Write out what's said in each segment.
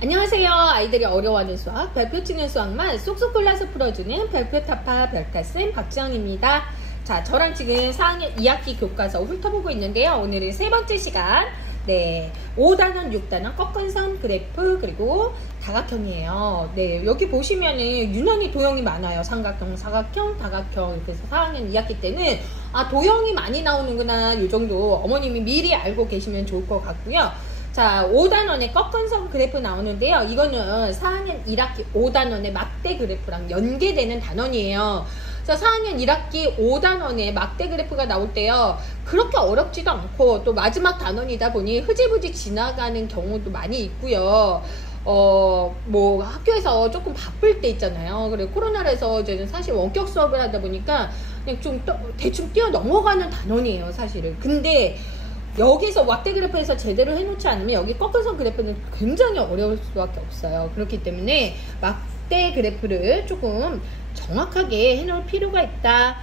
안녕하세요. 아이들이 어려워하는 수학, 별표 치는 수학만 쏙쏙 골라서 풀어주는 별표 타파 별타쌤 박지영입니다. 자, 저랑 지금 4학년 2학기 교과서 훑어보고 있는데요. 오늘은 세 번째 시간. 네, 5단원, 6단원, 꺾은선 그래프, 그리고 다각형이에요. 네, 여기 보시면은 유난히 도형이 많아요. 삼각형, 사각형, 다각형. 그래서 4학년 2학기 때는 도형이 많이 나오는구나. 이 정도 어머님이 미리 알고 계시면 좋을 것 같고요. 자, 5단원의 꺾은선 그래프 나오는데요. 이거는 4학년 1학기 5단원의 막대 그래프랑 연계되는 단원이에요. 그래서 4학년 1학기 5단원의 막대 그래프가 나올 때요. 그렇게 어렵지도 않고 또 마지막 단원이다 보니 흐지부지 지나가는 경우도 많이 있고요. 뭐 학교에서 조금 바쁠 때 있잖아요. 그래 코로나로 해서 저는 사실 원격 수업을 하다 보니까 그냥 좀 대충 뛰어 넘어가는 단원이에요, 사실은. 근데 여기서 막대 그래프에서 제대로 해놓지 않으면 여기 꺾은선 그래프는 굉장히 어려울 수밖에 없어요. 그렇기 때문에 막대 그래프를 조금 정확하게 해놓을 필요가 있다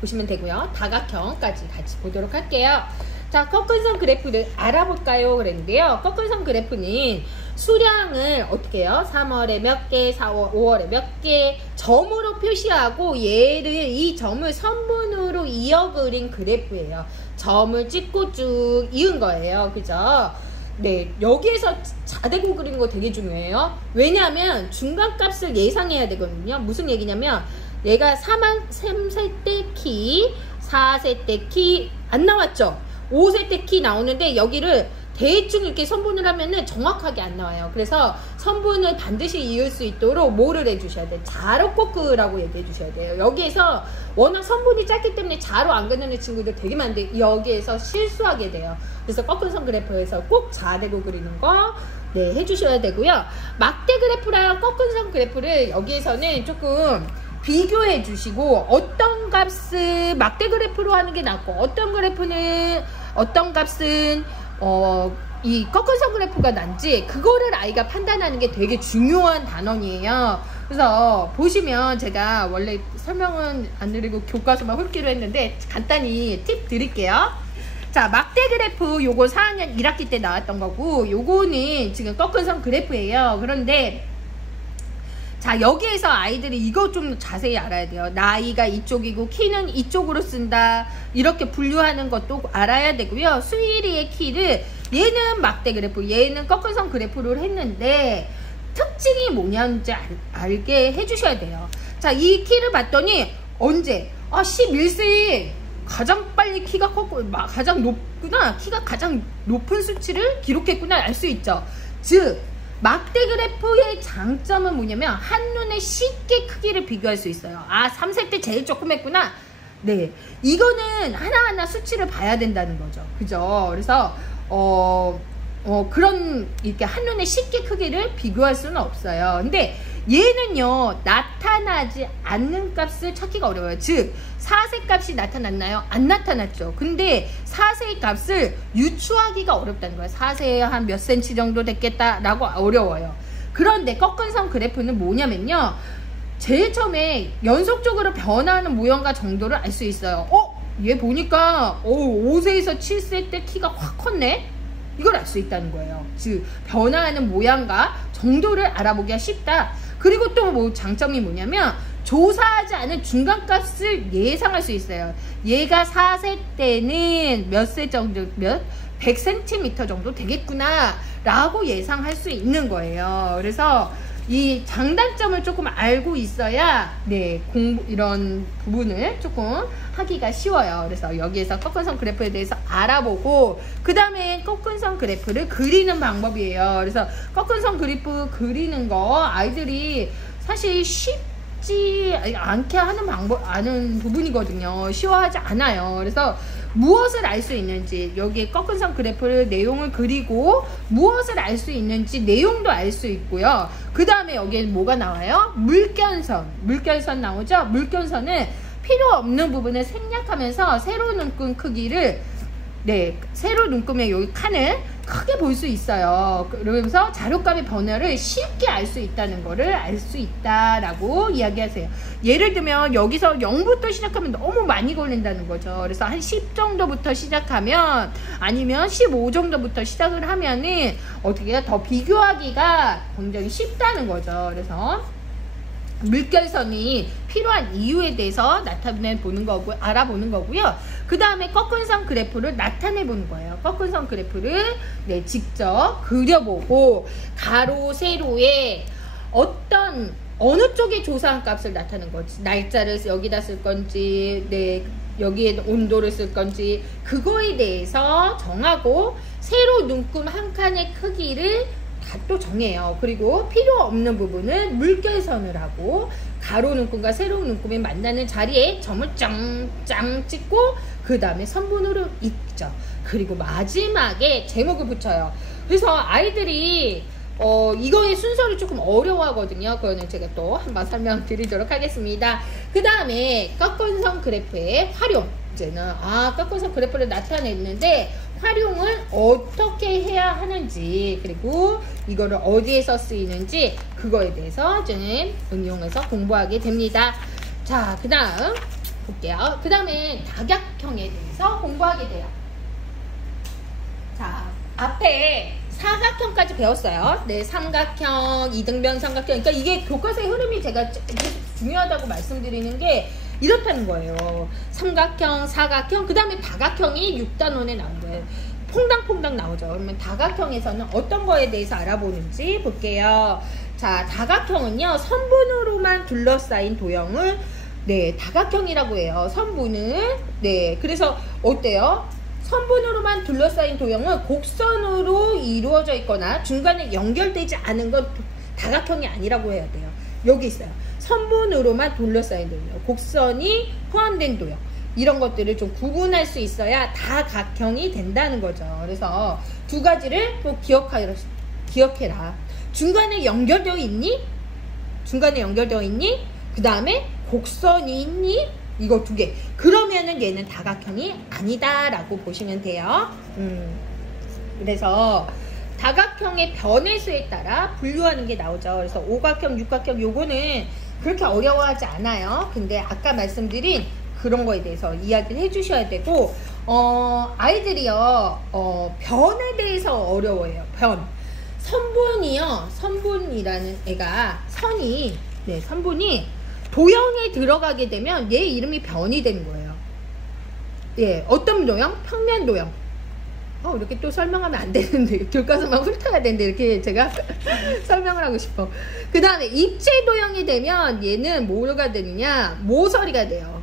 보시면 되고요. 다각형까지 같이 보도록 할게요. 자, 꺾은선 그래프를 알아볼까요? 그랬는데요. 꺾은선 그래프는 수량을 어떻게 해요? 3월에 몇 개, 4월, 5월에 몇 개 점으로 표시하고 얘를 이 점을 선분으로 이어 그린 그래프예요. 점을 찍고 쭉 이은 거예요. 그죠? 네, 여기에서 자대고 그리는 거 되게 중요해요. 왜냐하면 중간값을 예상해야 되거든요. 무슨 얘기냐면 얘가 3세 때 키, 4세 때 키 안 나왔죠? 5세 때 키 나오는데 여기를 대충 이렇게 선분을 하면은 정확하게 안 나와요. 그래서 선분을 반드시 이을 수 있도록 뭐를 해주셔야 돼요? 자로 꼭 그으라고 얘기해 주셔야 돼요. 여기에서 워낙 선분이 짧기 때문에 자로 안 그리는 친구들 되게 많은데 여기에서 실수하게 돼요. 그래서 꺾은선 그래프에서 꼭 자대고 그리는 거 해주셔야 되고요. 막대 그래프랑 꺾은선 그래프를 여기에서는 조금 비교해 주시고 어떤 값을 막대 그래프로 하는 게 낫고 어떤 값은 이 꺾은선 그래프가 난지 그거를 아이가 판단하는 게 되게 중요한 단원이에요. 그래서 보시면 제가 원래 설명은 안 드리고 교과서만 훑기로 했는데 간단히 팁 드릴게요. 자, 막대 그래프 요거 4학년 1학기 때 나왔던 거고 요거는 지금 꺾은선 그래프예요. 그런데 자, 여기에서 아이들이 이거 좀 자세히 알아야 돼요. 나이가 이쪽이고 키는 이쪽으로 쓴다. 이렇게 분류하는 것도 알아야 되고요. 수일이의 키를 얘는 막대 그래프, 얘는 꺾은선 그래프를 했는데 특징이 뭐냐는지 알게 해주셔야 돼요. 자, 이 키를 봤더니 언제? 11세 가장 빨리 키가 컸고 가장 높구나. 키가 가장 높은 수치를 기록했구나 알 수 있죠. 즉 막대 그래프의 장점은 뭐냐면 한눈에 쉽게 크기를 비교할 수 있어요. 3세 때 제일 조금 했구나. 네, 이거는 하나하나 수치를 봐야 된다는 거죠. 그죠? 그래서 그런 이렇게 한눈에 쉽게 크기를 비교할 수는 없어요. 근데 얘는요 나타나지 않는 값을 찾기가 어려워요. 즉 4세 값이 나타났나요? 안 나타났죠. 근데 4세의 값을 유추하기가 어렵다는 거예요. 4세에 한 몇 cm 정도 됐겠다 라고 어려워요. 그런데 꺾은선 그래프는 뭐냐면요, 제일 처음에 연속적으로 변화하는 모형과 정도를 알 수 있어요. 얘 보니까 5세에서 7세 때 키가 확 컸네? 이걸 알 수 있다는 거예요. 즉 변화하는 모양과 정도를 알아보기가 쉽다. 그리고 또 뭐 장점이 뭐냐면 조사하지 않은 중간값을 예상할 수 있어요. 얘가 4세 때는 몇 세 정도, 100cm 정도 되겠구나 라고 예상할 수 있는 거예요. 그래서 이 장단점을 조금 알고 있어야 이런 부분을 조금 하기가 쉬워요. 그래서 여기에서 꺾은선 그래프에 대해서 알아보고 그 다음에 꺾은선 그래프를 그리는 방법이에요. 그래서 꺾은선 그래프 그리는 거 아이들이 사실 쉽지 않게 아는 부분이거든요. 쉬워하지 않아요. 그래서 무엇을 알 수 있는지, 여기 꺾은선 그래프를 내용을 그리고 무엇을 알 수 있는지 내용도 알 수 있고요. 그 다음에 여기에 뭐가 나와요? 물결선 나오죠? 물결선은 필요 없는 부분을 생략하면서 세로 눈금 크기를 세로 눈금의 여기 칸을 크게 볼 수 있어요. 그러면서 자료값의 변화를 쉽게 알 수 있다는 거를 알 수 있다라고 이야기하세요. 예를 들면 여기서 0부터 시작하면 너무 많이 걸린다는 거죠. 그래서 한 10 정도부터 시작하면, 아니면 15 정도부터 시작을 하면은 어떻게 더 비교하기가 굉장히 쉽다는 거죠. 그래서 물결선이 필요한 이유에 대해서 나타내 보는 거고, 알아보는 거고요. 그 다음에 꺾은 선 그래프를 나타내 보는 거예요. 꺾은 선 그래프를 직접 그려보고, 가로 세로에 어느 쪽에 조사한 값을 나타내는 거지, 날짜를 여기다 쓸 건지, 여기에 온도를 쓸 건지, 그거에 대해서 정하고, 세로 눈금 한 칸의 크기를 또 정해요. 그리고 필요 없는 부분은 물결선을 하고, 가로 눈금과 세로 눈금이 만나는 자리에 점을 짱짱 찍고, 그 다음에 선분으로 잇죠. 그리고 마지막에 제목을 붙여요. 그래서 아이들이 이거의 순서를 조금 어려워하거든요. 그거는 제가 또 한번 설명드리도록 하겠습니다. 그 다음에 꺾은선 그래프의 활용. 이제는 꺾은선 그래프를 나타냈는데 활용을 어떻게 해야 하는지, 그리고 이거를 어디에서 쓰이는지, 그거에 대해서 좀 응용해서 공부하게 됩니다. 자, 그 다음 볼게요. 그 다음에 다각형에 대해서 공부하게 돼요. 자, 앞에 사각형까지 배웠어요. 네, 삼각형, 이등변 삼각형. 그러니까 이게 교과서의 흐름이 제가 중요하다고 말씀드리는 게 이렇다는 거예요. 삼각형, 사각형, 그 다음에 다각형이 6단원에 나온 거예요. 퐁당퐁당 나오죠. 그러면 다각형에서는 어떤 거에 대해서 알아보는지 볼게요. 자, 다각형은요, 선분으로만 둘러싸인 도형을 다각형이라고 해요. 선분을. 그래서 어때요? 선분으로만 둘러싸인 도형은 곡선으로 이루어져 있거나 중간에 연결되지 않은 건 다각형이 아니라고 해야 돼요. 여기 있어요. 선분으로만 둘러싸인 도형, 곡선이 포함된 도형, 이런 것들을 좀 구분할 수 있어야 다각형이 된다는 거죠. 그래서 두 가지를 꼭 기억해라. 중간에 연결되어 있니? 중간에 연결되어 있니? 그 다음에 곡선이 있니? 이거 두 개. 그러면은 얘는 다각형이 아니다라고 보시면 돼요. 그래서 다각형의 변해수에 따라 분류하는 게 나오죠. 그래서 오각형, 육각형, 요거는 그렇게 어려워하지 않아요. 근데 아까 말씀드린 그런 거에 대해서 이야기를 해주셔야 되고, 아이들이요, 변에 대해서 어려워해요. 변. 선분이라는 애가, 선분이 도형에 들어가게 되면 얘 이름이 변이 되는 거예요. 어떤 도형? 평면 도형. 이렇게 또 설명하면 안 되는데, 교과서만 훑어야 되는데, 이렇게 제가 설명을 하고 싶어. 그 다음에 입체 도형이 되면 얘는 뭐가 되느냐? 모서리가 돼요.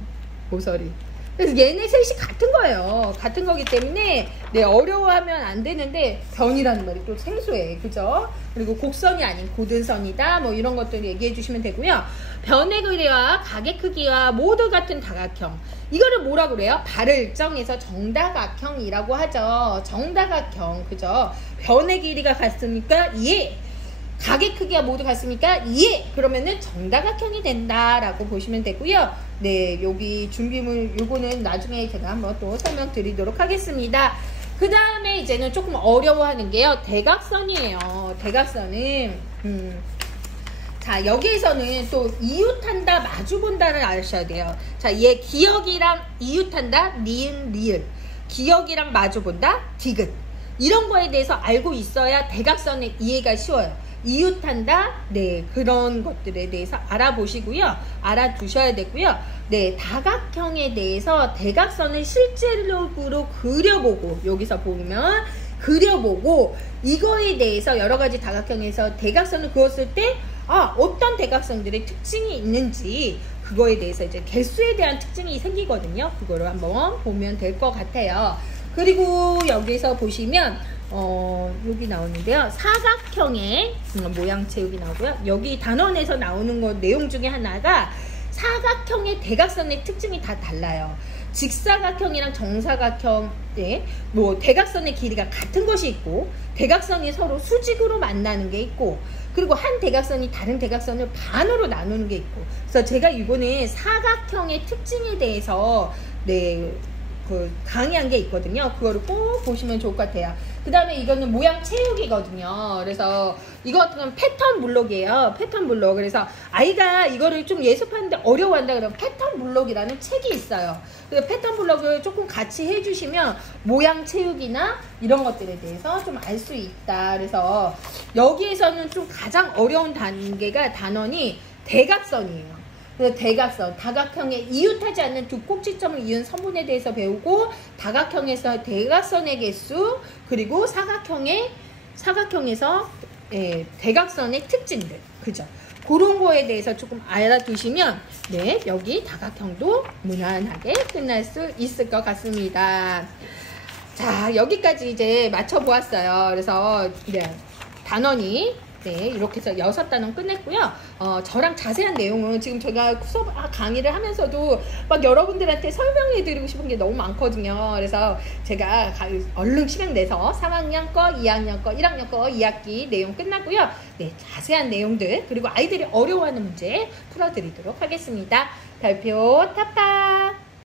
모서리. 그래서 얘네 셋이 같은 거예요. 같은 거기 때문에 어려워하면 안 되는데, 변이라는 말이 또 생소해. 그죠? 그리고 곡선이 아닌 고든선이다. 뭐 이런 것들 얘기해 주시면 되고요. 변의 길이와 각의 크기와 모두 같은 다각형. 이거를 뭐라고 그래요? 발을정해서 정다각형이라고 하죠. 정다각형. 그죠? 변의 길이가 같으니까 예. 각의 크기가 모두 같습니까? 예! 그러면은 정다각형이 된다라고 보시면 되고요. 여기 준비물, 요거는 나중에 제가 한번 또 설명드리도록 하겠습니다. 그 다음에 이제는 조금 어려워하는 게요, 대각선이에요. 대각선은, 자, 여기에서는 또 이웃한다, 마주본다를 아셔야 돼요. 자, 얘 기역이랑 이웃한다, 니은, 리을. 기역이랑 마주본다, 디귿. 이런 거에 대해서 알고 있어야 대각선의 이해가 쉬워요. 이웃한다, 그런 것들에 대해서 알아보시고요. 알아두셔야 되고요. 다각형에 대해서 대각선을 실제로 그려보고, 여기서 보면 그려보고, 이거에 대해서 여러 가지 다각형에서 대각선을 그었을 때 어떤 대각선들의 특징이 있는지, 그거에 대해서 이제 개수에 대한 특징이 생기거든요. 그거를 한번 보면 될 것 같아요. 그리고 여기서 보시면 여기 나오는데요, 사각형의 모양체 여기 나오고요. 여기 단원에서 나오는 거 내용 중에 하나가 사각형의 대각선의 특징이 다 달라요. 직사각형이랑 정사각형의 대각선의 길이가 같은 것이 있고, 대각선이 서로 수직으로 만나는 게 있고, 그리고 한 대각선이 다른 대각선을 반으로 나누는 게 있고. 그래서 제가 이번에 사각형의 특징에 대해서 강의한 게 있거든요. 그거를 꼭 보시면 좋을 것 같아요. 그 다음에 이거는 모양 채우기거든요. 그래서 이거 같은 건 패턴 블록이에요. 패턴 블록. 그래서 아이가 이거를 좀 예습하는데 어려워한다 그러면 패턴 블록이라는 책이 있어요. 그 패턴 블록을 조금 같이 해주시면 모양 채우기나 이런 것들에 대해서 좀 알 수 있다. 그래서 여기에서는 좀 가장 어려운 단계가 단원이 대각선이에요. 그래서 대각선, 다각형의 이웃하지 않는 두 꼭지점을 이은 선분에 대해서 배우고, 다각형에서 대각선의 개수, 그리고 사각형에서 대각선의 특징들, 그죠? 그런 거에 대해서 조금 알아두시면 네, 여기 다각형도 무난하게 끝날 수 있을 것 같습니다. 자, 여기까지 이제 맞춰보았어요. 그래서 네, 단원이 네, 이렇게 해서 6단원 끝냈고요. 저랑 자세한 내용은 지금 제가 수업 강의를 하면서도 막 여러분들한테 설명해 드리고 싶은 게 너무 많거든요. 그래서 제가 얼른 시간 내서 3학년 거, 2학년 거, 1학년 거 2학기 내용 끝났고요. 네, 자세한 내용들 그리고 아이들이 어려워하는 문제 풀어드리도록 하겠습니다. 별표 타파.